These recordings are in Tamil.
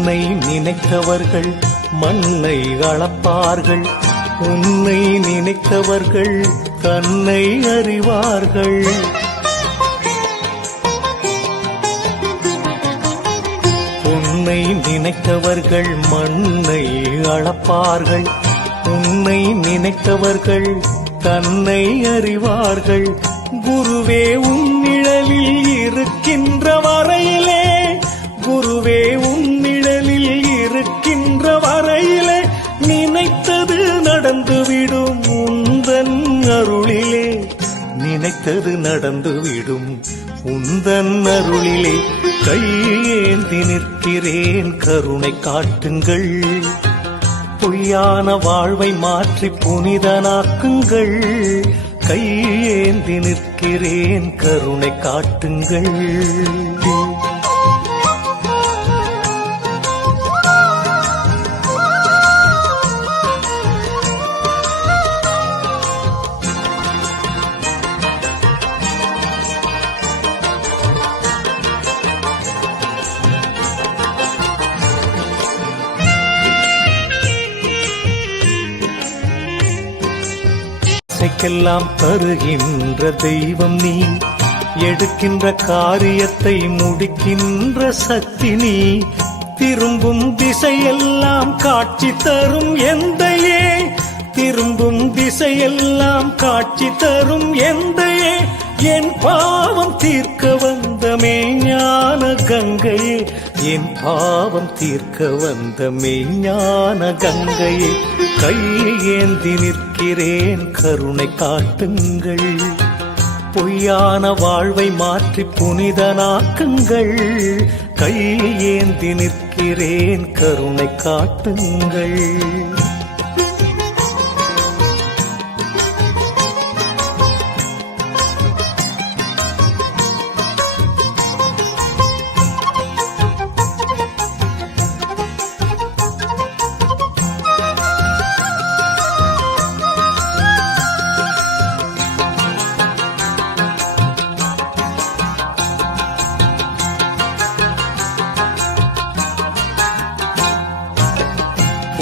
உன்னை நினைத்தவர்கள் மண்ணை அளப்பார்கள், உன்னை நினைத்தவர்கள் தன்னை அறிவார்கள். உன்னை நினைத்தவர்கள் மண்ணை அளப்பார்கள், உன்னை நினைத்தவர்கள் தன்னை அறிவார்கள். குருவே உன் நிழலில் இருக்கின்ற வரையிலே, குருவே உன் நிழலில் இருக்கின்ற வரையிலே நினைத்தது நடந்துவிடும் உந்தன் அருளிலே, நினைத்தது நடந்துவிடும் உந்தன் அருளிலே. கையேந்தி நிற்கிறேன் கருணை காட்டுங்கள், பொய்யான வாழ்வை மாற்றி புனிதனாக்குங்கள். கையேந்தி நிற்கிறேன் கருணை காட்டுங்கள். ஆசைக்கெல்லாம் தருகின்ற தெய்வம் நீ, எடுக்கின்ற காரியத்தை முடிக்கின்ற சக்தி நீ. திரும்பும் திசையெல்லாம் காட்சி தரும் எந்தையே, திரும்பும் திசையெல்லாம் காட்சி தரும் எந்தையே. என் பாவம் தீர்க்க வந்த மெய்ஞான கங்கையே, என் பாவம் தீர்க்க வந்த மெய்ஞான கங்கையே. கையேந்தி நிற்கிறேன் கருணை காட்டுங்கள், பொய்யான வாழ்வை மாற்றி புனிதனாக்குங்கள். கையேந்தி நிற்கிறேன் கருணை காட்டுங்கள்.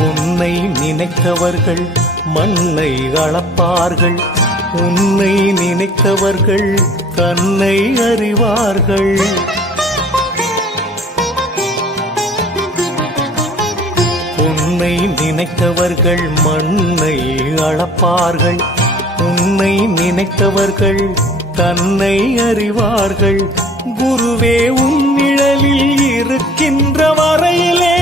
உன்னை நினைத்தவர்கள் மண்ணை அளப்பார்கள், உன்னை நினைத்தவர்கள் தன்னை அறிவார்கள். உன்னை நினைத்தவர்கள் மண்ணை அளப்பார்கள், உன்னை நினைத்தவர்கள் தன்னை அறிவார்கள். குருவே உன் நிழலில் இருக்கின்ற வரையிலே,